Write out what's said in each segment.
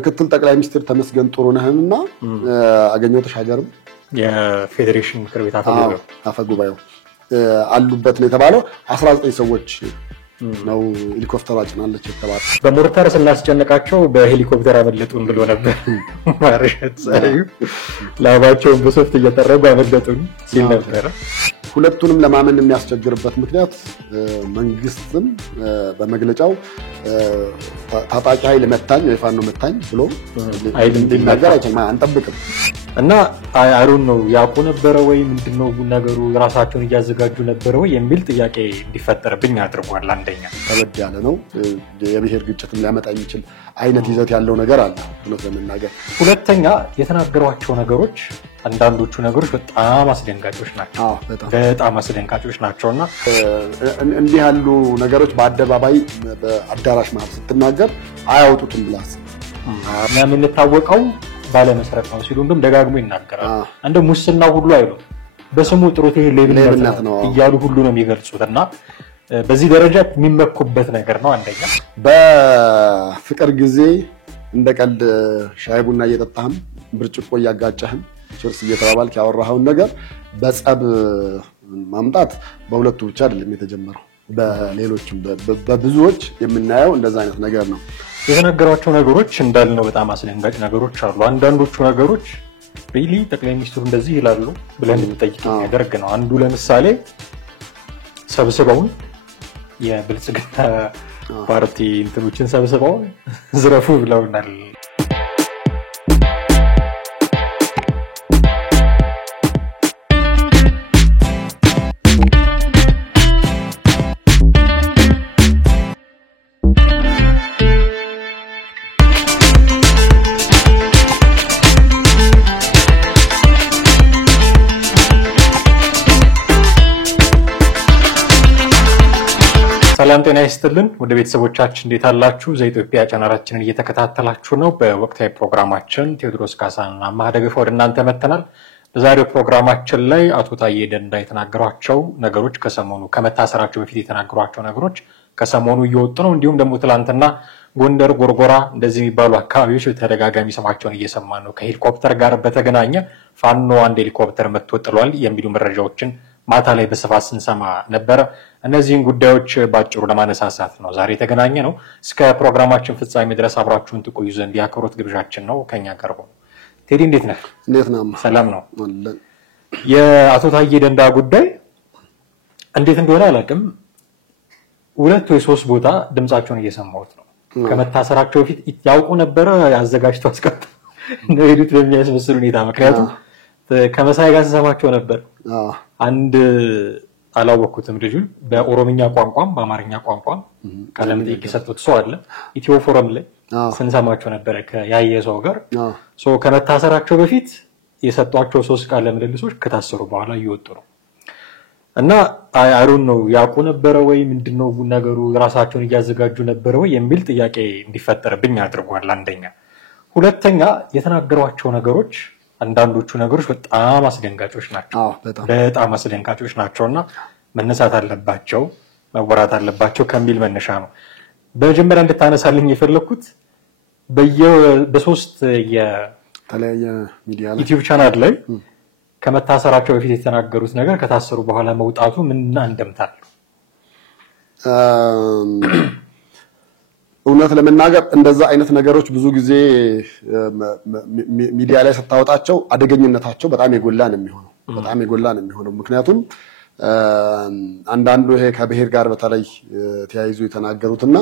ምክትል ጠቅላይ ሚኒስትር ተመስገን ጥሩነህና አገኘው ተሻገርም የፌዴሬሽን ምክር ቤት አፈጉባኤው አሉበት ነው የተባለው 19 ሰዎች ነው ሄሊኮፕተር አጭናለች የተባለው በሞርታር ስላስጨነቃቸው በሄሊኮፕተር አመለጡን ብሎ ነበር ማርሸት ሳዩ ላባቸው በሶፍት እየተረጉ አመለጡን ሲል ነበር ሁለቱንም ለማመን የሚያስቸግርበት ምክንያት መንግስትም በመግለጫው ታጣቂ ኃይል መታኝ ወይፋን ነው መታኝ ብሎ እንዲናገር አንጠብቅም እና አይሩን ነው ያውቁ ነበር ወይ ምንድነው ነገሩ ራሳቸውን ያዘጋጁ ነበር ወይ የሚል ጥያቄ እንዲፈጠርብኝ አድርጓል አንደኛ ተበድ ያለ ነው የብሔር ግጭትን ሊያመጣ የሚችል አይነት ይዘት ያለው ነገር አለ እውነት ለመናገር ሁለተኛ የተናገሯቸው ነገሮች አንዳንዶቹ ነገሮች በጣም አስደንጋጮች ናቸው በጣም አስደንጋጮች ናቸውና እንዲህ ያሉ ነገሮች በአደባባይ በአዳራሽ ማለት ስትናገር አያወጡትም ብላስ ምን ተታወቀው ባለመስረት ነው ሲሉ እንደም ደጋግሞ ይናገራል እንደ ሙስና ሁሉ አይሉ በስሙ ጥሩት ይሄ ሌብነት ነው ይያሉ ሁሉ ነው የሚገልጹትና በዚህ ደረጃ የሚመኩበት ነገር ነው አንደኛ በፍቅር ጊዜ እንደቀልድ ሻይ ቡና እየጠጣህም ብርጭቆ ያጋጨህም ቸርስ እየተባባልክ ያወራኸውን ነገር በጸብ ማምጣት በሁለቱ ብቻ አይደለም የተጀመረው በሌሎችም በብዙዎች የምናየው እንደዛ አይነት ነገር ነው የተነገሯቸው ነገሮች እንዳልነው በጣም አስደንጋጭ ነገሮች አሉ አንዳንዶቹ ነገሮች ሪሊ ጠቅላይ ሚኒስትሩ እንደዚህ ይላሉ ብለን እንጠይቀው ያደርግ ነው አንዱ ለምሳሌ ሰብስበው የብልጽግና ፓርቲ እንትኖችን ሰብስበው ዝረፉ ብለውናል ሰላም ጤና ይስጥልን ወደ ቤተሰቦቻችን እንዴት አላችሁ ዘኢትዮጵያ ቻናላችንን እየተከታተላችሁ ነው በወቅታዊ ፕሮግራማችን ቴዎድሮስ ካሳና ማህደገፈ ወደ እናንተ መተናል በዛሬው ፕሮግራማችን ላይ አቶ ታዬ ደንዳ የተናገሯቸው ነገሮች ከሰሞኑ ከመታሰራቸው በፊት የተናገሯቸው ነገሮች ከሰሞኑ እየወጡ ነው እንዲሁም ደግሞ ትላንትና ጎንደር ጎርጎራ እንደዚህ የሚባሉ አካባቢዎች በተደጋጋሚ ስማቸውን እየሰማን ነው ከሄሊኮፕተር ጋር በተገናኘ ፋኖ አንድ ሄሊኮፕተር መጥቶ ጥሏል የሚሉ መረጃዎችን ማታ ላይ በስፋት ስንሰማ ነበር እነዚህን ጉዳዮች ባጭሩ ለማነሳሳት ነው ዛሬ የተገናኘ ነው እስከ ፕሮግራማችን ፍጻሜ ድረስ አብራችሁን ትቆዩ ዘንድ ያከብሮት ግብዣችን ነው ከኛ ጋር ነው ቴዲ እንዴት ነህ ሰላም ነው የአቶ ታዬ ደንዳ ጉዳይ እንዴት እንደሆነ አላውቅም ሁለት ወይ ሶስት ቦታ ድምጻቸውን እየሰማሁት ነው ከመታሰራቸው በፊት ያውቁ ነበር ያዘጋጅተው አስቀጥ ነው ሄዱት በሚያስመስል ሁኔታ ምክንያቱም ከመሳይ ጋር ሰማቸው ነበር አንድ አላወኩትም ልጁን በኦሮምኛ ቋንቋም በአማርኛ ቋንቋም ካለም ይከሰቱት ሰው አለ ኢትዮ ፎረም ላይ ስንሰማቸው ነበር ከያየሰው ጋር ሶ ከመታሰራቸው በፊት የሰጧቸው ሶስት ቃለ ምልልሶች ከታሰሩ በኋላ ይወጡ ነው እና አይሩን ነው ያውቁ ነበር ወይ ምንድነው ነገሩ ራሳቸውን ያዘጋጁ ነበር ወይ የሚል ጥያቄ እንዲፈጠርብኝ አድርጓል አንደኛ ሁለተኛ የተናገሯቸው ነገሮች አንዳንዶቹ ነገሮች በጣም አስደንጋጮች ናቸው በጣም አስደንጋጮች ናቸውና መነሳት አለባቸው መወራት አለባቸው ከሚል መነሻ ነው በመጀመሪያ እንድታነሳልኝ የፈለኩት በሶስት የተለያየ ሚዲያ ላይ ዩቲዩብ ቻናል ላይ ከመታሰራቸው በፊት የተናገሩት ነገር ከታሰሩ በኋላ መውጣቱ ምንና እንደምታል እውነት ለመናገር እንደዛ አይነት ነገሮች ብዙ ጊዜ ሚዲያ ላይ ስታወጣቸው አደገኝነታቸው በጣም የጎላ ነው የሚሆነው ምክንያቱም አንዳንዱ ይሄ ከብሔር ጋር በተለይ ተያይዞ የተናገሩትና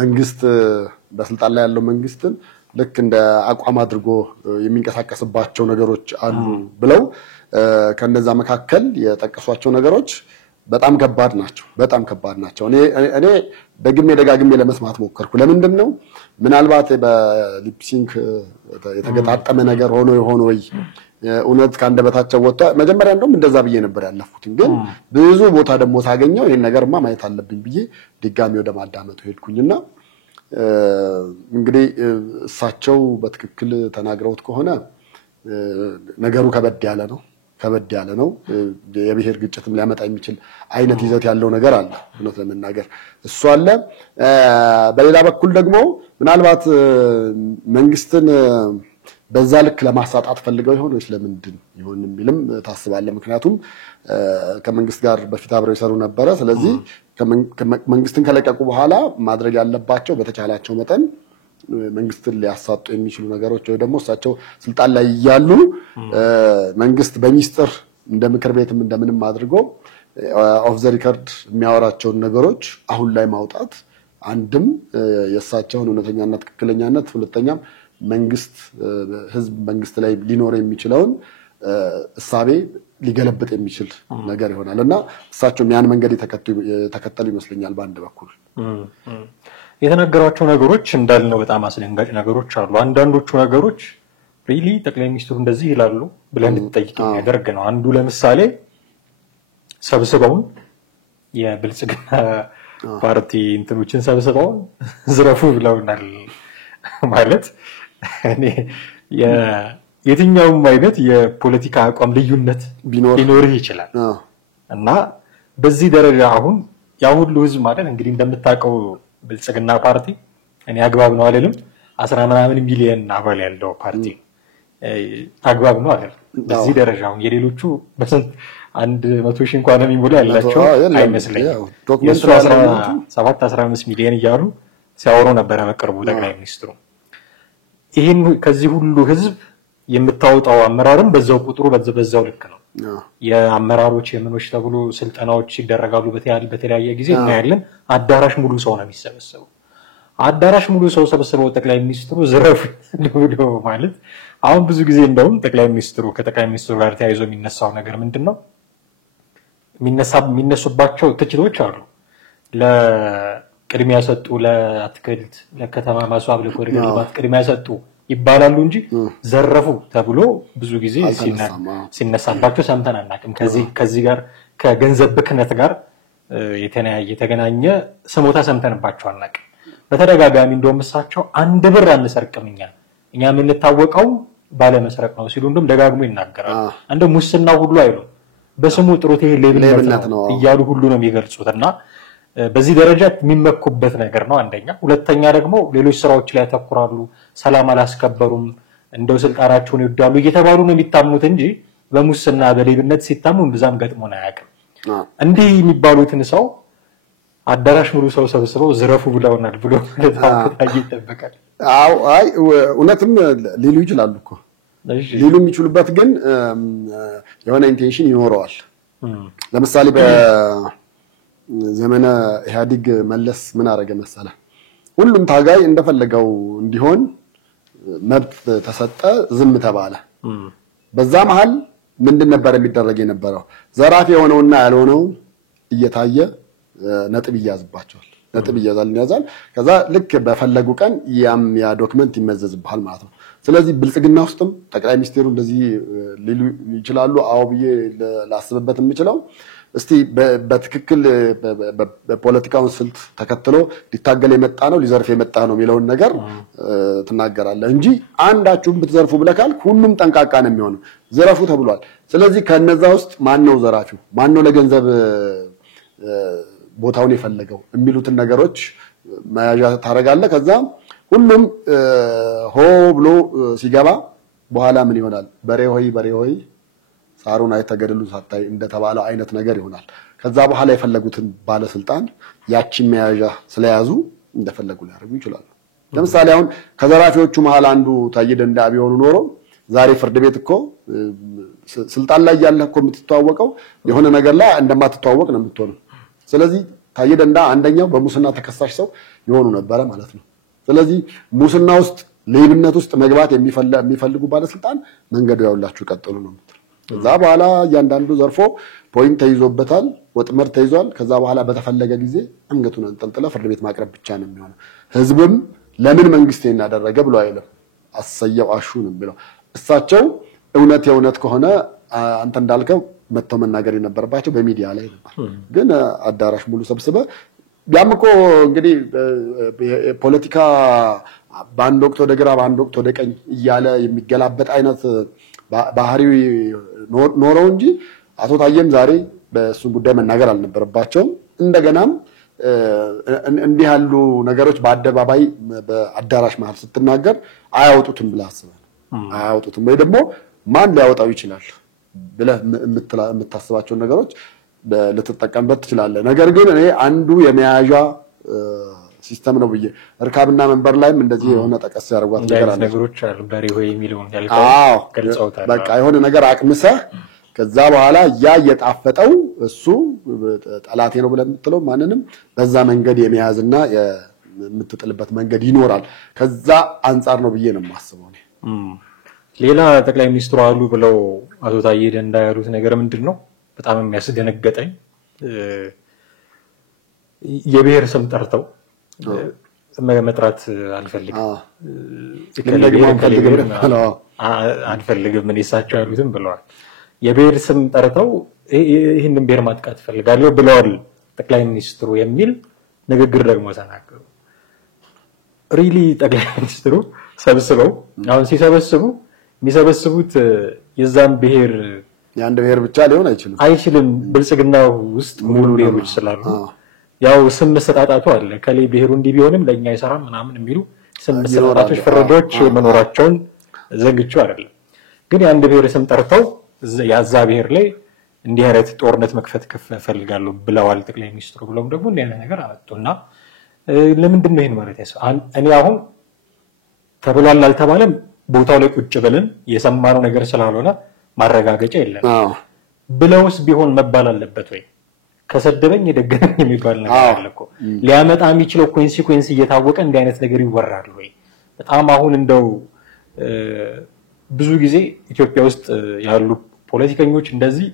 መንግስት በስልጣን ላይ ያለው መንግስትን ልክ እንደ አቋም አድርጎ የሚንቀሳቀስባቸው ነገሮች አሉ ብለው ከነዛ መካከል የጠቀሷቸው ነገሮች በጣም ከባድ ናቸው እኔ ደጋግሜ ለመስማት ሞከርኩ ለምንድነው ምናልባት በሊፕሲንክ የተገጣጠመ ነገር ሆኖ ወይ እውነት ካንደበታቸው ወጣ መጀመሪያ እንደውም እንደዛ ብዬ ነበር ያለፉት ግን ብዙ ቦታ ደግሞ ሳገኘው ይሄን ነገርማ ማየት አለብኝ ብዬ ድጋሚ ወደ ማዳመጡ ሄድኩኝና እንግዲህ እሳቸው በትክክል ተናግረውት ከሆነ ነገሩ ከበድ ያለ ነው ከበድ ያለ ነው። የብሔር ግጭትም ሊያመጣ የሚችል አይነት ይዘት ያለው ነገር አለ እውነት ለመናገር እሱ አለ። በሌላ በኩል ደግሞ ምናልባት መንግስትን በዛ ልክ ለማሳጣት ፈልገው ይሆን ወይስ ለምንድን ይሆን የሚልም ታስባለህ? ምክንያቱም ከመንግስት ጋር በፊት አብረው ይሰሩ ነበር። ስለዚህ መንግስትን ከለቀቁ በኋላ ማድረግ ያለባቸው በተቻላቸው መጠን መንግስትን ሊያሳጡ የሚችሉ ነገሮች ወይ ደግሞ እሳቸው ስልጣን ላይ ያሉ መንግስት በሚስጥር እንደ ምክር ቤትም እንደምንም አድርጎ ኦፍ ዘ ሪከርድ የሚያወራቸውን ነገሮች አሁን ላይ ማውጣት አንድም የእሳቸውን እውነተኛነት ትክክለኛነት፣ ሁለተኛም መንግስት ህዝብ መንግስት ላይ ሊኖር የሚችለውን እሳቤ ሊገለብጥ የሚችል ነገር ይሆናልና እሳቸውም ያን መንገድ የተከተሉ ይመስለኛል። በአንድ በኩል የተናገሯቸው ነገሮች እንዳልነው በጣም አስደንጋጭ ነገሮች አሉ። አንዳንዶቹ ነገሮች ሪሊ ጠቅላይ ሚኒስትሩ እንደዚህ ይላሉ ብለን እንድትጠይቅ የሚያደርግ ነው። አንዱ ለምሳሌ ሰብስበውን የብልጽግና ፓርቲ እንትኖችን ሰብስበውን ዝረፉ ብለውናል። ማለት እኔ የትኛውም አይነት የፖለቲካ አቋም ልዩነት ሊኖር ይችላል እና በዚህ ደረጃ አሁን ያ ሁሉ ህዝብ ማለት እንግዲህ እንደምታውቀው ብልጽግና ፓርቲ እኔ አግባብ ነው አይደለም 10 ምናምን ሚሊዮን አባል ያለው ፓርቲ አግባብ ነው አይደል? በዚህ ደረጃ አሁን የሌሎቹ በስንት 100,000 እንኳን የሚሞላ ያላቸው አይመስለኝም። የሱ 17 15 ሚሊዮን እያሉ ሲያወሩ ነበረ በቅርቡ ጠቅላይ ሚኒስትሩ። ይሄን ከዚህ ሁሉ ህዝብ የምታወጣው አመራርም በዛው ቁጥሩ በዛው ልክ ነው። የአመራሮች የምኖች ተብሎ ስልጠናዎች ይደረጋሉ በተለያየ ጊዜ እናያለን። አዳራሽ ሙሉ ሰው ነው የሚሰበሰበው። አዳራሽ ሙሉ ሰው ሰብስበው ጠቅላይ ሚኒስትሩ ዝረፉ ብሎ ማለት አሁን ብዙ ጊዜ እንደውም ጠቅላይ ሚኒስትሩ ከጠቅላይ ሚኒስትሩ ጋር ተያይዞ የሚነሳው ነገር ምንድነው? የሚነሱባቸው ትችቶች አሉ። ለቅድሚያ ሰጡ፣ ለአትክልት፣ ለከተማ ማስዋብ፣ ለኮሪደር ልማት ቅድሚያ ሰጡ ይባላሉ እንጂ ዘረፉ ተብሎ ብዙ ጊዜ ሲነሳባቸው ሰምተን አናውቅም። ከዚህ ጋር ከገንዘብ ብክነት ጋር የተገናኘ ስሞታ ሰምተንባቸው አናውቅም። በተደጋጋሚ እንደውም እሳቸው አንድ ብር አንሰርቅም እኛ የምንታወቀው ባለመስረቅ ነው ሲሉ እንደውም ደጋግሞ ይናገራሉ። እንደ ሙስና ሁሉ አይሉ በስሙ ጥሩት ይሄ ሌብነት ነው እያሉ ሁሉ ነው የሚገልጹትና በዚህ ደረጃ የሚመኩበት ነገር ነው አንደኛ። ሁለተኛ ደግሞ ሌሎች ስራዎች ላይ ያተኩራሉ። ሰላም አላስከበሩም፣ እንደው ስልጣናቸውን ይወዳሉ እየተባሉ ነው የሚታሙት እንጂ በሙስና በሌብነት ሲታሙ እንደዛም ገጥሞን አያውቅም። እንዲህ የሚባሉትን ሰው አዳራሽ ሙሉ ሰው ሰብስበው ዝረፉ ብለውናል ብሎ ለታውቃይ ይተበቃል። አው አይ እውነትም ሊሉ ይችላሉ እኮ ሊሉ የሚችሉበት ግን የሆነ ኢንቴንሽን ይኖረዋል። ለምሳሌ በዘመነ ኢህአዲግ መለስ ምን አረገ መሰለ? ሁሉም ታጋይ እንደፈለገው እንዲሆን መብት ተሰጠ፣ ዝም ተባለ። በዛ መሃል ምንድን ነበር የሚደረግ የነበረው? ዘራፊ የሆነውና ያልሆነው እየታየ ነጥብ ይያዝባቸዋል። ነጥብ ይያዛል። ከዛ ልክ በፈለጉ ቀን ያ ዶክመንት ይመዘዝብሃል ማለት ነው። ስለዚህ ብልጽግና ውስጥም ጠቅላይ ሚኒስትሩ እንደዚህ ሊሉ ይችላሉ። አው ብዬ ላስብበት የምችለው እስቲ በትክክል በፖለቲካውን ስልት ተከትሎ ሊታገል የመጣ ነው ሊዘርፍ የመጣ ነው የሚለውን ነገር ትናገራለህ እንጂ አንዳችሁም ብትዘርፉ ብለካል ሁሉም ጠንቃቃ ነው የሚሆነው። ዘረፉ ተብሏል። ስለዚህ ከነዛ ውስጥ ማን ነው ዘራፊው? ማን ነው ለገንዘብ ቦታውን የፈለገው የሚሉትን ነገሮች መያዣ ታረጋለህ። ከዛ ሁሉም ሆ ብሎ ሲገባ በኋላ ምን ይሆናል? በሬ ሆይ ሳሩን አይተገደሉ ሳታይ እንደተባለው አይነት ነገር ይሆናል። ከዛ በኋላ የፈለጉትን ባለስልጣን ያቺን መያዣ ስለያዙ እንደፈለጉ ሊያደርጉ ይችላሉ። ለምሳሌ አሁን ከዘራፊዎቹ መሃል አንዱ ታዬ ደንደዓ ቢሆኑ ኖሮ ዛሬ ፍርድ ቤት እኮ ስልጣን ላይ ያለህ እኮ የምትተዋወቀው የሆነ ነገር ላይ እንደማትተዋወቅ ነው የምትሆነው። ስለዚህ ታዬ ደንደዓ አንደኛው በሙስና ተከሳሽ ሰው ይሆኑ ነበር ማለት ነው። ስለዚህ ሙስና ውስጥ ሌብነት ውስጥ መግባት የሚፈልጉ ባለስልጣን መንገዱ ያውላችሁ ቀጥሉ ነው የምትለው። ከዛ በኋላ እያንዳንዱ ዘርፎ ፖይንት ተይዞበታል፣ ወጥመድ ተይዟል። ከዛ በኋላ በተፈለገ ጊዜ አንገቱን አንጠልጥለ ፍርድ ቤት ማቅረብ ብቻ ነው የሚሆነው። ህዝብም ለምን መንግስት እናደረገ ብሎ አይልም፣ አሰየው አሹ ነው ብለው። እሳቸው እውነት ከሆነ አንተ እንዳልከው መተው መናገር የነበረባቸው በሚዲያ ላይ ነበር። ግን አዳራሽ ሙሉ ሰብስበ ያም እኮ እንግዲህ ፖለቲካ በአንድ ወቅት ወደ ግራ በአንድ ወቅት ወደ ቀኝ እያለ የሚገላበጥ አይነት ባህሪው ኖረው እንጂ አቶ ታዬም ዛሬ በሱ ጉዳይ መናገር አልነበረባቸውም። እንደገናም እንዲህ ያሉ ነገሮች በአደባባይ በአዳራሽ መሀል ስትናገር አያወጡትም ብለህ አስበህ አያወጡትም ወይ ደግሞ ማን ሊያወጣው ይችላል ብለህ የምታስባቸው ነገሮች ልትጠቀምበት ትችላለህ። ነገር ግን እኔ አንዱ የመያዣ ሲስተም ነው ብዬ እርካብና መንበር ላይም እንደዚህ የሆነ ጠቀስ ያደርጓት ነገር አለ ነገሮች አሉ በሬ ሆይ የሚለውን ያልከው ገልጸውታል። በቃ የሆነ ነገር አቅምሰህ ከዛ በኋላ ያ የጣፈጠው እሱ ጠላቴ ነው ብለህ የምትለው ማንንም በዛ መንገድ የመያዝና የምትጥልበት መንገድ ይኖራል። ከዛ አንፃር ነው ብዬ ነው የማስበው እኔ። ሌላ ጠቅላይ ሚኒስትሩ አሉ ብለው አቶ ታዬ ደንዳ ያሉት ነገር ምንድነው? በጣም የሚያስደነግጠኝ የብሔር ስም ጠርተው መጥራት አልፈልግም አንፈልግም እሳቸው ያሉትም ብለዋል። የብሔር ስም ጠርተው ይህንን ብሔር ማጥቃት ፈልጋለሁ ብለዋል ጠቅላይ ሚኒስትሩ የሚል ንግግር ደግሞ ተናገሩ። ሪሊ ጠቅላይ ሚኒስትሩ ሰብስበው አሁን ሲሰበስቡ የሚሰበስቡት የዛን ብሔር የአንድ ብሔር ብቻ ሊሆን አይችልም። ብልጽግና ውስጥ ሙሉ ብሔሮች ስላሉ ያው ስም መሰጣጣቱ አለ። ከሌ ብሔሩ እንዲህ ቢሆንም ለኛ አይሰራም ምናምን የሚሉ ስም መሰጣጣቶች ፍረዶች መኖራቸውን ዘንግቼው አይደለም። ግን የአንድ ብሔር ስም ጠርተው ያዛ ብሔር ላይ እንዲህ አይነት ጦርነት መክፈት ፈልጋለሁ ብለዋል ጠቅላይ ሚኒስትሩ ብለውም ደግሞ እንዲህ አይነት ነገር አመጡና ለምንድን ነው ይሄን ማለት እኔ አሁን ተብሏል አልተባለም ቦታው ላይ ቁጭ ብለን የሰማነው ነገር ስላልሆነ ማረጋገጫ የለም ብለውስ ቢሆን መባል አለበት ወይ? ከሰደበኝ የደገነኝ የሚባል ነገር አለ እኮ። ሊያመጣ የሚችለው ኮንሲኩዌንስ እየታወቀ እንዲህ አይነት ነገር ይወራል ወይ? በጣም አሁን እንደው ብዙ ጊዜ ኢትዮጵያ ውስጥ ያሉ ፖለቲከኞች እንደዚህ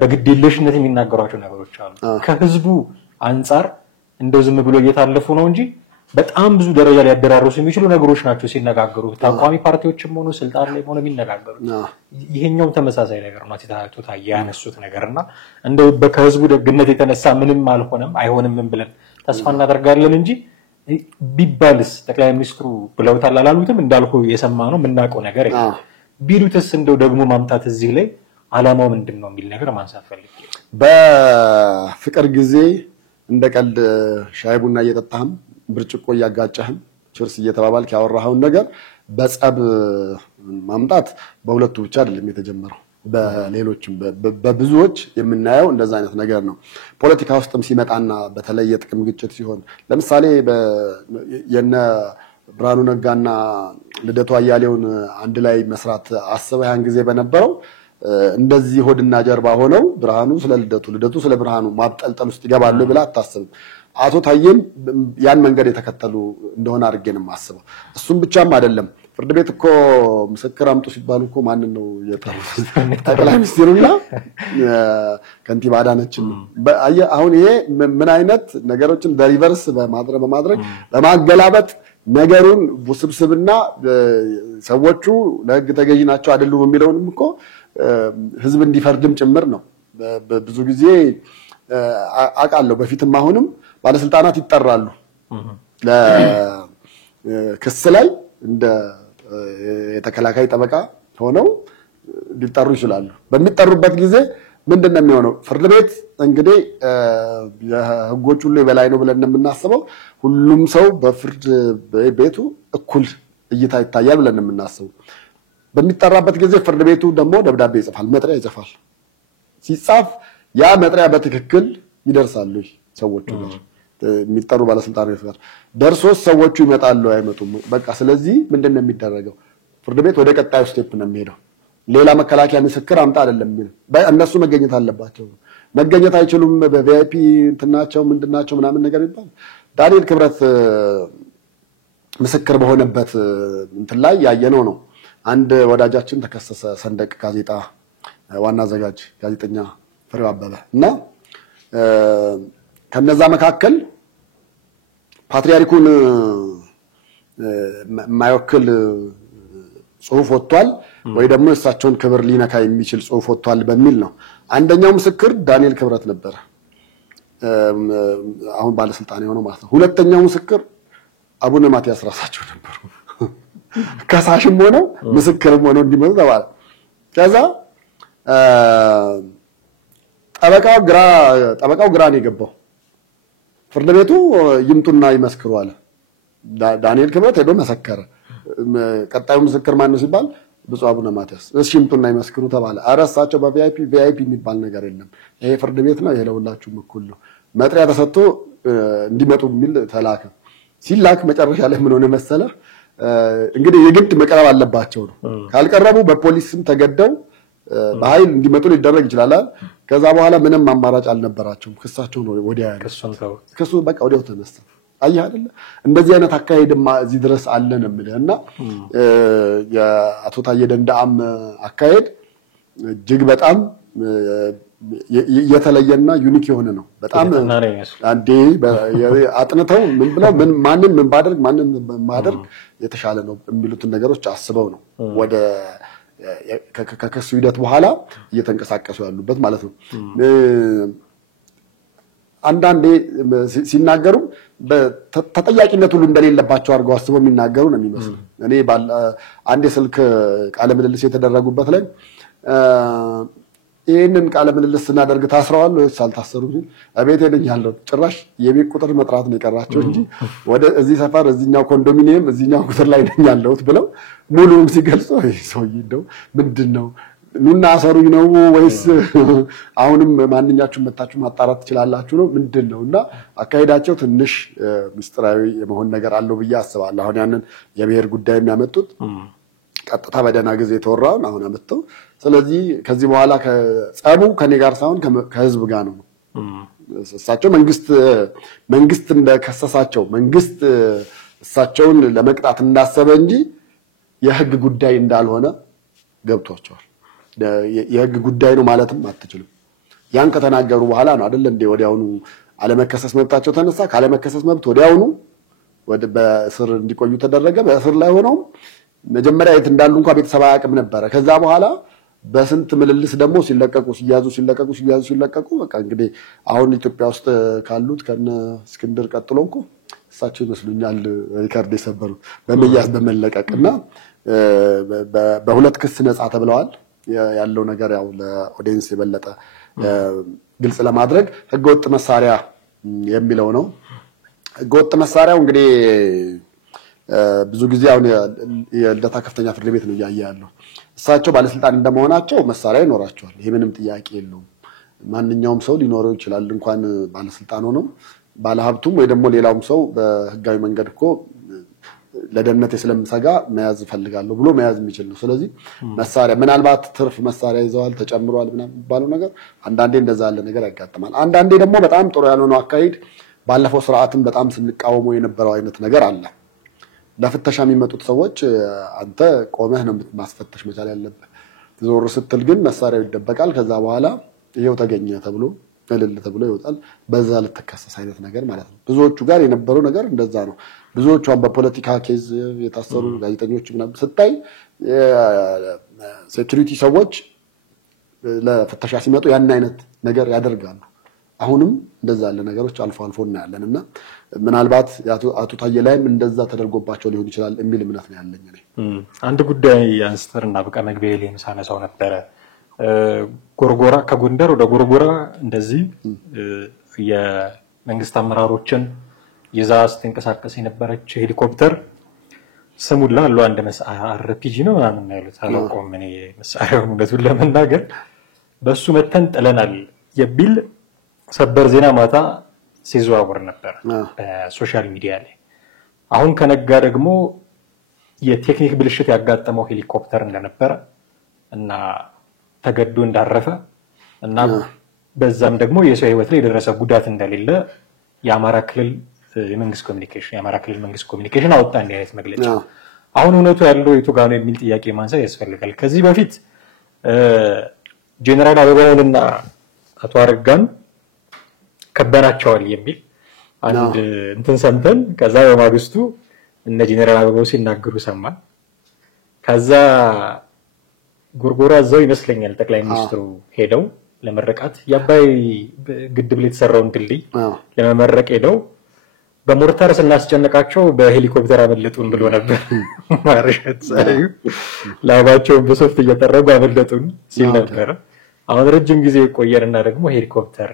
በግዴለሽነት የሚናገሯቸው ነገሮች አሉ። ከህዝቡ አንፃር እንደው ዝም ብሎ እየታለፉ ነው እንጂ በጣም ብዙ ደረጃ ሊያደራርሱ የሚችሉ ነገሮች ናቸው ሲነጋገሩ። ተቋሚ ፓርቲዎችም ሆኑ ስልጣን ላይ ሆነ የሚነጋገሩት ይሄኛው ተመሳሳይ ነገር ነው። አቶ ታዬ ያነሱት ነገርና እንደው ከህዝቡ ደግነት የተነሳ ምንም አልሆነም አይሆንም ብለን ተስፋ እናደርጋለን እንጂ ቢባልስ ጠቅላይ ሚኒስትሩ ብለውታል አላሉትም እንዳልኩ የሰማነው የምናውቀው ነገር ቢሉትስ እንደው ደግሞ ማምጣት እዚህ ላይ አላማው ምንድነው የሚል ነገር ማንሳት ፈልጌ። በፍቅር ጊዜ እንደቀልድ ሻይ ቡና እየጠጣህም ብርጭቆ እያጋጨህም ችርስ እየተባባልክ ያወራኸውን ነገር በጸብ ማምጣት በሁለቱ ብቻ አይደለም የተጀመረው። በሌሎችም በብዙዎች የምናየው እንደዛ አይነት ነገር ነው። ፖለቲካ ውስጥም ሲመጣና በተለይ የጥቅም ግጭት ሲሆን ለምሳሌ የነ ብርሃኑ ነጋና ልደቱ አያሌውን አንድ ላይ መስራት አስበው ያን ጊዜ በነበረው እንደዚህ ሆድና ጀርባ ሆነው ብርሃኑ ስለ ልደቱ ስለ ብርሃኑ ማብጠልጠል ውስጥ ይገባሉ ብላ አታስብም። አቶ ታዬም ያን መንገድ የተከተሉ እንደሆነ አድርጌ ነው የማስበው። እሱም ብቻም አይደለም ፍርድ ቤት እኮ ምስክር አምጡ ሲባሉ እኮ ማን ነው የጠሩት? ጠቅላይ ሚኒስትሩና ከንቲባ አዳነችን። አሁን ይሄ ምን አይነት ነገሮችን በሪቨርስ በማድረግ በማገላበጥ ነገሩን ውስብስብና ሰዎቹ ለህግ ተገዢ ናቸው አይደሉም የሚለውንም እኮ ህዝብ እንዲፈርድም ጭምር ነው። ብዙ ጊዜ አውቃለሁ በፊትም አሁንም ባለስልጣናት ይጠራሉ ለክስ ላይ እንደ የተከላካይ ጠበቃ ሆነው ሊጠሩ ይችላሉ። በሚጠሩበት ጊዜ ምንድነው የሚሆነው? ፍርድ ቤት እንግዲህ የህጎች ሁሉ የበላይ ነው ብለን የምናስበው ሁሉም ሰው በፍርድ ቤቱ እኩል እይታ ይታያል ብለን የምናስበው። በሚጠራበት ጊዜ ፍርድ ቤቱ ደግሞ ደብዳቤ ይጽፋል፣ መጥሪያ ይጽፋል። ሲጻፍ ያ መጥሪያ በትክክል ይደርሳሉ ሰዎቹ ጋር የሚጠሩ ባለስልጣናት ጋር ደርሶስ ሰዎቹ ይመጣሉ አይመጡም? በቃ ስለዚህ ምንድነው የሚደረገው? ፍርድ ቤት ወደ ቀጣዩ ስቴፕ ነው የሚሄደው። ሌላ መከላከያ ምስክር አምጣ አይደለም የሚል እነሱ መገኘት አለባቸው። መገኘት አይችሉም በቪአይፒ እንትናቸው ምንድናቸው ምናምን ነገር ይባል። ዳንኤል ክብረት ምስክር በሆነበት እንትን ላይ ያየነው ነው። አንድ ወዳጃችን ተከሰሰ። ሰንደቅ ጋዜጣ ዋና አዘጋጅ ጋዜጠኛ ፍሬው አበበ እና ከነዛ መካከል ፓትሪያርኩን የማይወክል ጽሁፍ ወጥቷል ወይ ደግሞ እሳቸውን ክብር ሊነካ የሚችል ጽሁፍ ወጥቷል በሚል ነው። አንደኛው ምስክር ዳንኤል ክብረት ነበር፣ አሁን ባለስልጣን የሆነው ማለት ነው። ሁለተኛው ምስክር አቡነ ማቲያስ ራሳቸው ነበሩ ከሳሽም ሆነው ምስክርም ሆነው እንዲመጡ ተባለ። ከዛ ጠበቃው ግራ ነው የገባው። ፍርድ ቤቱ ይምጡና ይመስክሩ አለ። ዳንኤል ክብረት ሄዶ መሰከረ። ቀጣዩ ምስክር ማን ነው ሲባል ብፁዕ አቡነ ማቲያስ እሺ ይምጡና ይመስክሩ ተባለ። አረሳቸው በቪአይፒ የሚባል ነገር የለም። ይሄ ፍርድ ቤት ነው፣ ይሄ ለሁላችሁም እኩል ነው። መጥሪያ ተሰጥቶ እንዲመጡ የሚል ተላከ። ሲላክ መጨረሻ ላይ ምን ሆነ መሰለ እንግዲህ የግድ መቅረብ አለባቸው ነው። ካልቀረቡ በፖሊስም ተገደው በኃይል እንዲመጡ ሊደረግ ይችላል። ከዛ በኋላ ምንም አማራጭ አልነበራቸውም። ክሳቸው ነው ወዲያ ክሱ በቃ ወዲያው ተነሳ። አየህ አይደለ እንደዚህ አይነት አካሄድማ እዚህ ድረስ አለን እምልህና የአቶ ታዬ ደንደአም አካሄድ እጅግ በጣም የተለየና ዩኒክ የሆነ ነው። በጣም አንዴ አጥንተው ምን ብለው ማንን ምን ባደርግ የተሻለ ነው የሚሉትን ነገሮች አስበው ነው ወደ ከከሱ ሂደት በኋላ እየተንቀሳቀሱ ያሉበት ማለት ነው። አንዳንዴ ሲናገሩ ተጠያቂነት ሁሉ እንደሌለባቸው አድርገው አስበው የሚናገሩ ነው የሚመስለው። እኔ አንድ የስልክ ቃለ ምልልስ የተደረጉበት ላይ ይሄንን ቃለ ምልልስ ስናደርግ ታስረዋል ወይስ አልታሰሩም? አቤት ሄደኛለሁ። ጭራሽ የቤት ቁጥር መጥራት ነው የቀራቸው እንጂ ወደ እዚህ ሰፈር እዚህኛው ኮንዶሚኒየም እዚህኛው ቁጥር ላይ ነኛለሁት ብለው ሙሉውን ሲገልጹ ሰውዬ እንደው ምንድነው ኑና አሰሩኝ ነው ወይስ አሁንም ማንኛችሁም መጣችሁ ማጣራት ትችላላችሁ ነው ምንድነውና አካሄዳቸው ትንሽ ምስጢራዊ የመሆን ነገር አለው ብዬ አስባለሁ። አሁን ያንን የብሔር ጉዳይ የሚያመጡት ቀጥታ በደና ጊዜ ተወራውን አሁን አመጣው። ስለዚህ ከዚህ በኋላ ከጸቡ ከኔ ጋር ሳይሆን ከህዝብ ጋር ነው። እሳቸው መንግስት እንደከሰሳቸው መንግስት እሳቸውን ለመቅጣት እንዳሰበ እንጂ የህግ ጉዳይ እንዳልሆነ ገብቷቸዋል። የህግ ጉዳይ ነው ማለትም አትችልም። ያን ከተናገሩ በኋላ ነው አይደል እንደ ወዲያውኑ አለመከሰስ መብታቸው ተነሳ። ካለመከሰስ መብት ወዲያውኑ በእስር እንዲቆዩ ተደረገ። በእስር ላይ ሆነው መጀመሪያ የት እንዳሉ እንኳን ቤተሰብ አያውቅም ነበር። ከዛ በኋላ በስንት ምልልስ ደግሞ ሲለቀቁ በቃ እንግዲህ አሁን ኢትዮጵያ ውስጥ ካሉት ከነ እስክንድር ቀጥሎ እንኳ እሳቸው ይመስሉኛል ሪካርድ የሰበሩ በመያዝ በመለቀቅና በሁለት ክስ ነፃ ተብለዋል። ያለው ነገር ያው ለኦዲየንስ የበለጠ ግልጽ ለማድረግ ህገወጥ መሳሪያ የሚለው ነው። ህገወጥ መሳሪያው እንግዲህ ብዙ ጊዜ አሁን የልደታ ከፍተኛ ፍርድ ቤት ነው ያያያለው። እሳቸው ባለስልጣን እንደመሆናቸው መሳሪያ ይኖራቸዋል። ይሄ ምንም ጥያቄ የለውም። ማንኛውም ሰው ሊኖረው ይችላል እንኳን ባለስልጣን ሆኖ ባለሀብቱም ወይ ደግሞ ሌላውም ሰው በህጋዊ መንገድ እኮ ለደህንነት ስለምሰጋ መያዝ ፈልጋለሁ ብሎ መያዝ የሚችል ነው። ስለዚህ መሳሪያ ምናልባት ትርፍ መሳሪያ ይዘዋል ተጨምሯል ምናምን ባለው ነገር አንዳንዴ እንደዛ ያለ ነገር ያጋጥማል። አንዳንዴ ደግሞ በጣም ጥሩ ያልሆነው አካሄድ ባለፈው ስርዓትም በጣም ስንቃወመው የነበረው አይነት ነገር አለ። ለፍተሻ የሚመጡት ሰዎች አንተ ቆመህ ነው ማስፈተሽ መቻል ያለበት። ዞር ስትል ግን መሳሪያው ይደበቃል። ከዛ በኋላ ይሄው ተገኘ ተብሎ ተብሎ ይወጣል። በዛ ለተከሰስ አይነት ነገር ማለት ነው። ብዙዎቹ ጋር የነበረው ነገር እንደዛ ነው። ብዙዎቹ በፖለቲካ ኬዝ የታሰሩ ጋዜጠኞች ምናምን ስታይ ሴኩሪቲ ሰዎች ለፍተሻ ሲመጡ ያን አይነት ነገር ያደርጋሉ። አሁንም እንደዛ ያለ ነገሮች አልፎ እናያለንና ምናልባት አቶ ታዬ ላይም እንደዛ ተደርጎባቸው ሊሆን ይችላል የሚል እምነት ነው ያለኝ እኔ። አንድ ጉዳይ አንስተርና በቃ መግቢያ ላይ ሳነሳው ነበረ። ጎርጎራ ከጎንደር ወደ ጎርጎራ እንደዚህ የመንግስት አመራሮችን ይዛ ስትንቀሳቀስ የነበረች ሄሊኮፕተር ስሙላ አለው አንድ አርፒጂ ነው ምናምን ያሉት አላውቀውም እኔ መሳሪያውን እውነቱን ለመናገር በሱ መተን ጥለናል የሚል ሰበር ዜና ማታ ሲዘዋወር ነበር በሶሻል ሚዲያ ላይ። አሁን ከነጋ ደግሞ የቴክኒክ ብልሽት ያጋጠመው ሄሊኮፕተር እንደነበረ እና ተገዶ እንዳረፈ እና በዛም ደግሞ የሰው ህይወት ላይ የደረሰ ጉዳት እንደሌለ የአማራ ክልል መንግስት ኮሚኒኬሽን አወጣ እንዲህ አይነት መግለጫ። አሁን እውነቱ ያለው የቱ ጋር ነው የሚል ጥያቄ ማንሳት ያስፈልጋል። ከዚህ በፊት ጄኔራል አበባውንና አቶ አረጋን ከበናቸዋል የሚል አንድ እንትን ሰምተን ከዛ በማግስቱ እነ ጄኔራል አበባው ሲናገሩ ሰማን። ከዛ ጎርጎራ እዛው ይመስለኛል ጠቅላይ ሚኒስትሩ ሄደው ለመረቃት የአባይ ግድብ ላይ የተሰራውን ድልድይ ለመመረቅ ሄደው በሞርታር ስናስጨነቃቸው በሄሊኮፕተር አመለጡን ብሎ ነበር ማርሸት ሳዩ ላባቸውን በሶፍት እየጠረጉ አመለጡን ሲል ነበር። አሁን ረጅም ጊዜ ቆየርና ደግሞ ሄሊኮፕተር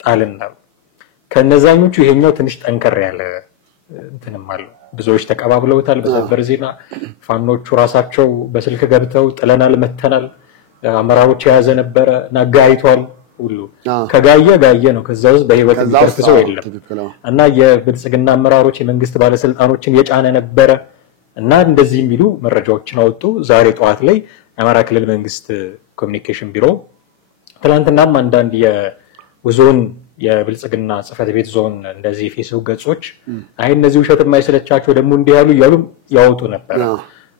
ጣልና ከነዛኞቹ ይሄኛው ትንሽ ጠንከር ያለ እንትንም አለ። ብዙዎች ተቀባብለውታል። በሰበር ዜና ፋኖቹ ራሳቸው በስልክ ገብተው ጥለናል መተናል አመራሮች ያዘ ነበር እና ጋይቷል ሁሉ ከጋየ ነው። ከዛ ውስጥ በህይወት የሚተርፍ ሰው የለም እና የብልጽግና አመራሮች የመንግስት ባለስልጣኖችን የጫነ ነበር እና እንደዚህ የሚሉ መረጃዎችን አወጡ። ዛሬ ጠዋት ላይ የአማራ ክልል መንግስት ኮሚኒኬሽን ቢሮ ትላንትናም አንዳንድ የዞን የብልጽግና ጽፈት ቤት ዞን እንደዚህ ፌስቡክ ገጾች አይ እነዚህ ውሸት የማይሰለቻቸው ደግሞ እንዲህ ያሉ ይያሉ ያወጡ ነበር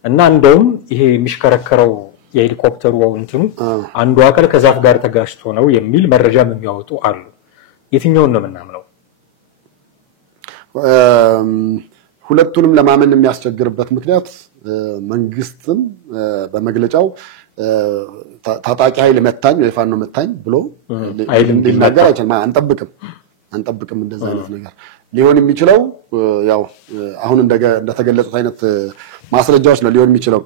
እና እንደውም ይሄ የሚሽከረከረው የሄሊኮፕተሩ እንትኑ አንዱ አካል ከዛፍ ጋር ተጋጭቶ ነው የሚል መረጃም የሚያወጡ አሉ። የትኛውን ነው የምናምነው? ሁለቱንም ለማመን የሚያስቸግርበት ምክንያት መንግስትም በመግለጫው ታጣቂ ኃይል መታኝ ወይ ፋኖ መታኝ ብሎ ሊናገር አይችልም። አንጠብቅም እንደዛ አይነት ነገር ሊሆን የሚችለው ያው አሁን እንደተገለጹት አይነት ማስረጃዎች ነው ሊሆን የሚችለው።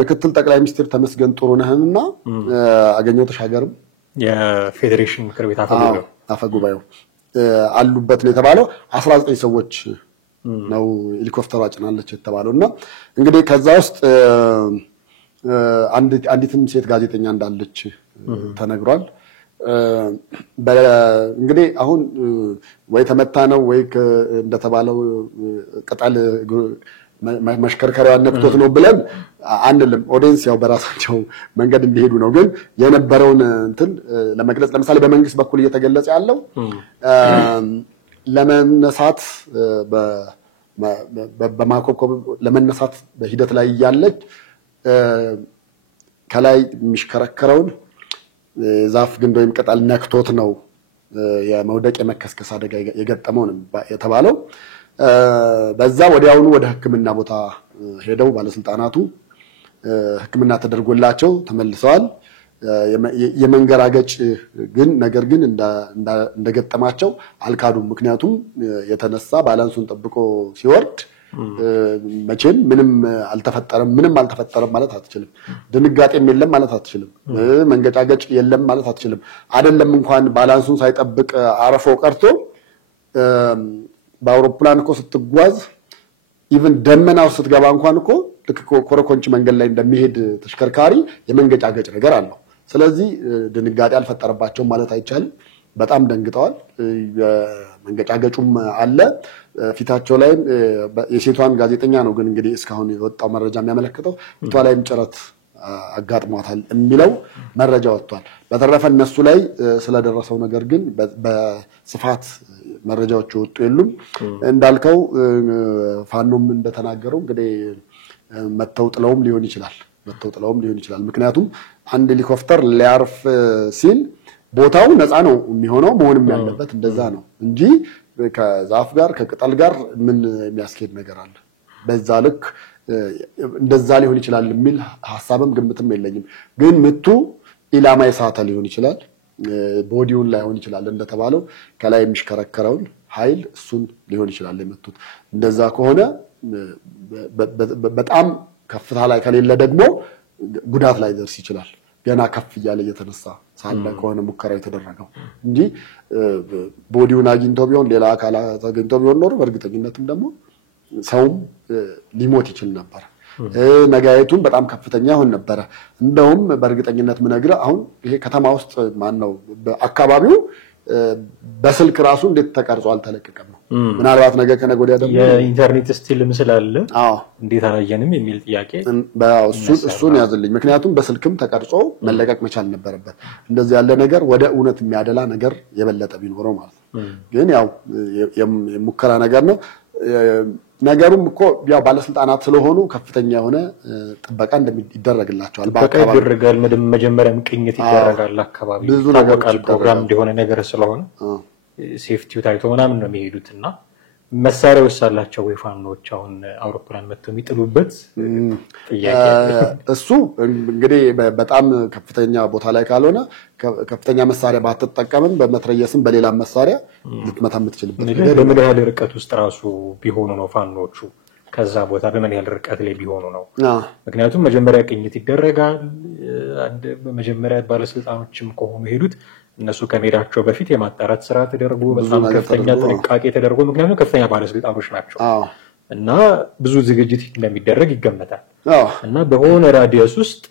ምክትል ጠቅላይ ሚኒስትር ተመስገን ጥሩነህና አገኘው ተሻገርም የፌዴሬሽን ምክር ቤት አፈጉባኤው አሉበት ነው የተባለው። 19 ሰዎች ነው ሄሊኮፕተሯ ጭናለች የተባለውና እንግዲህ ከዛ ውስጥ አንዲትም ሴት ጋዜጠኛ እንዳለች ተነግሯል። እንግዲህ አሁን ወይ ተመታ ነው ወይ እንደተባለው ቅጠል መሽከርከሪያው ነክቶት ነው ብለን አንልም። ኦዲየንስ ያው በራሳቸው መንገድ እንዲሄዱ ነው። ግን የነበረውን እንትን ለመግለጽ ለምሳሌ በመንግስት በኩል እየተገለጸ ያለው ለመነሳት በማኮብኮብ ለመነሳት በሂደት ላይ ያለች ከላይ የሚሽከረከረውን ዛፍ ግንድ ወይም ቅጠል ነክቶት ነው የመውደቅ የመከስከስ አደጋ የገጠመው ነው የተባለው። በዛ ወዲያውኑ ወደ ሕክምና ቦታ ሄደው ባለስልጣናቱ ሕክምና ተደርጎላቸው ተመልሰዋል። የመንገራገጭ ግን ነገር ግን እንደገጠማቸው አልካዱም። ምክንያቱም የተነሳ ባላንሱን ጠብቆ ሲወርድ መቼም ምንም አልተፈጠረም ማለት አትችልም። ድንጋጤም የለም ማለት አትችልም። መንገጫገጭ የለም ማለት አትችልም። አይደለም እንኳን ባላንሱን ሳይጠብቅ አረፎ ቀርቶ በአውሮፕላን እኮ ስትጓዝ ኢቭን ደመናው ስትገባ እንኳን እኮ ልክ ኮረኮንች መንገድ ላይ እንደሚሄድ ተሽከርካሪ የመንገጫገጭ ነገር አለው። ስለዚህ ድንጋጤ አልፈጠረባቸውም ማለት አይቻልም። በጣም ደንግጠዋል። መንገጫገጩም አለ ፊታቸው ላይ። የሴቷን ጋዜጠኛ ነው ግን እንግዲህ እስካሁን የወጣው መረጃ የሚያመለክተው ፊቷ ላይም ጭረት አጋጥሟታል የሚለው መረጃ ወጥቷል። በተረፈ እነሱ ላይ ስለደረሰው ነገር ግን በስፋት መረጃዎች ወጡ የሉም። እንዳልከው ፋኖም እንደተናገረው እንግዲህ መተው ጥለውም ሊሆን ይችላል። ምክንያቱም አንድ ሄሊኮፕተር ሊያርፍ ሲል ቦታው ነፃ ነው የሚሆነው መሆንም ያለበት እንደዛ ነው እንጂ ከዛፍ ጋር ከቅጠል ጋር ምን የሚያስኬድ ነገር አለ? በዛ ልክ እንደዛ ሊሆን ይችላል የሚል ሐሳብም ግምትም የለኝም። ግን ምቱ ኢላማ የሳተ ሊሆን ይችላል፣ ቦዲውን ላይሆን ይችላል። እንደተባለው ከላይ የሚሽከረከረውን ኃይል እሱን ሊሆን ይችላል የመቱት። እንደዛ ከሆነ በጣም ከፍታ ላይ ከሌለ ደግሞ ጉዳት ላይ ደርስ ይችላል። ገና ከፍ እያለ እየተነሳ ሳለ ከሆነ ሙከራው የተደረገው እንጂ ቦዲውን አግኝቶ ቢሆን ሌላ አካላት አግኝቶ ቢሆን ኖሮ በእርግጠኝነትም ደግሞ ሰውም ሊሞት ይችል ነበር። ነጋይቱን በጣም ከፍተኛ ይሆን ነበር። እንደውም በእርግጠኝነት ምነግርህ አሁን ይሄ ከተማ ውስጥ ማን ነው በአካባቢው በስልክ ራሱ እንዴት ተቀርጾ አልተለቀቀም ነው። ምናልባት ነገ ከነገ ወዲያ ደግሞ የኢንተርኔት ስቲል ምስል አለ እንዴት አላየንም የሚል ጥያቄ እሱን ያዝልኝ። ምክንያቱም በስልክም ተቀርጾ መለቀቅ መቻል ነበረበት። እንደዚህ ያለ ነገር ወደ እውነት የሚያደላ ነገር የበለጠ ቢኖረው ማለት ነው። ግን ያው የሙከራ ነገር ነው። ነገሩም እኮ ያው ባለስልጣናት ስለሆኑ ከፍተኛ የሆነ ጥበቃ እንደሚደረግላቸዋል። በአካባቢው ይደረጋል። መጀመሪያም ቅኝት ይደረጋል። አካባቢ ብዙ ነገር ፕሮግራም እንደሆነ ነገር ስለሆነ ሴፍቲው ታይቶ ምናምን ነው የሚሄዱትና መሳሪያዎች አላቸው ወይ ፋኖች አሁን አውሮፕላን መጥተው የሚጥሉበት ጥያቄ እሱ እንግዲህ በጣም ከፍተኛ ቦታ ላይ ካልሆነ ከፍተኛ መሳሪያ ባትጠቀምም በመትረየስም በሌላ መሳሪያ ልትመታ የምትችልበት በምን ያህል ርቀት ውስጥ ራሱ ቢሆኑ ነው ፋኖቹ ከዛ ቦታ በምን ያህል ርቀት ላይ ቢሆኑ ነው ምክንያቱም መጀመሪያ ቅኝት ይደረጋል መጀመሪያ ባለስልጣኖችም ከሆኑ ሄዱት እነሱ ከመሄዳቸው በፊት የማጣራት ስራ ተደርጎ በጣም ከፍተኛ ጥንቃቄ ተደርጎ ምክንያቱም ከፍተኛ ባለስልጣኖች ናቸው እና ብዙ ዝግጅት እንደሚደረግ ይገመታል እና በሆነ ራዲየስ ውስጥ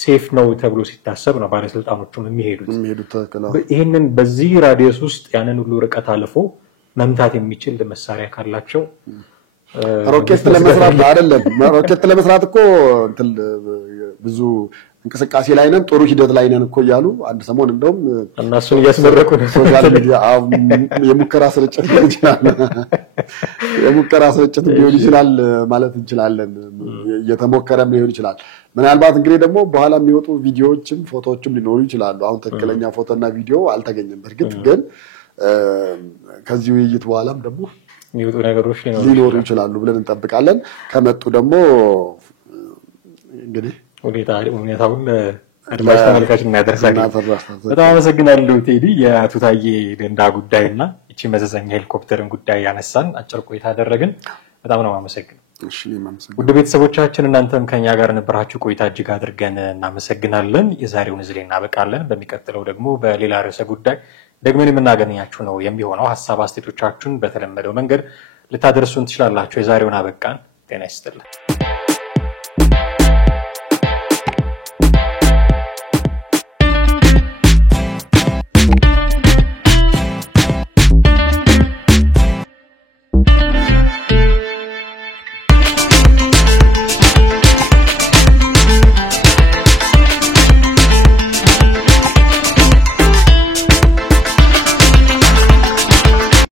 ሴፍ ነው ተብሎ ሲታሰብ ነው ባለስልጣኖቹም የሚሄዱት ይሄንን በዚህ ራዲየስ ውስጥ ያንን ሁሉ ርቀት አልፎ መምታት የሚችል መሳሪያ ካላቸው ሮኬት ለመስራት አይደለም ሮኬት ለመስራት እኮ ብዙ እንቅስቃሴ ላይ ነን ጥሩ ሂደት ላይ ነን እኮ ያሉ አንድ ሰሞን እንደውም እነሱን እያስመረቁ ነው ሶሻል ሚዲያ የሙከራ ስርጭት ሊሆን ይችላል ማለት እንችላለን እየተሞከረም ሊሆን ይችላል ምናልባት እንግዲህ ደግሞ በኋላ የሚወጡ ቪዲዮዎችም ፎቶዎችም ሊኖሩ ይችላሉ አሁን ትክክለኛ ፎቶና ቪዲዮ አልተገኘም በርግጥ ግን ከዚህ ውይይት በኋላም ደግሞ የሚወጡ ነገሮች ሊኖሩ ይችላሉ ብለን እንጠብቃለን ከመጡ ደግሞ እንግዲህ ሁኔታውን አድማጭ ተመልካች እናደርሳለን በጣም አመሰግናለሁ ቴዲ የአቶ ታዬ ደንዳ ጉዳይና እቺ መዘዘኛ ሄሊኮፕተርን ጉዳይ ያነሳን አጭር ቆይታ አደረግን በጣም ነው አመሰግናለሁ እሺ ውድ ቤተሰቦቻችን እናንተም ከኛ ጋር ነበራችሁ ቆይታ እጅግ አድርገን እናመሰግናለን የዛሬውን እዚህ ላይ እናበቃለን በሚቀጥለው ደግሞ በሌላ ርዕሰ ጉዳይ ደግመን የምናገኛችሁ ነው የሚሆነው ሐሳብ አስተያየቶቻችሁን በተለመደው መንገድ ልታደርሱን ትችላላችሁ የዛሬውን አበቃን ጤና ይስጥልን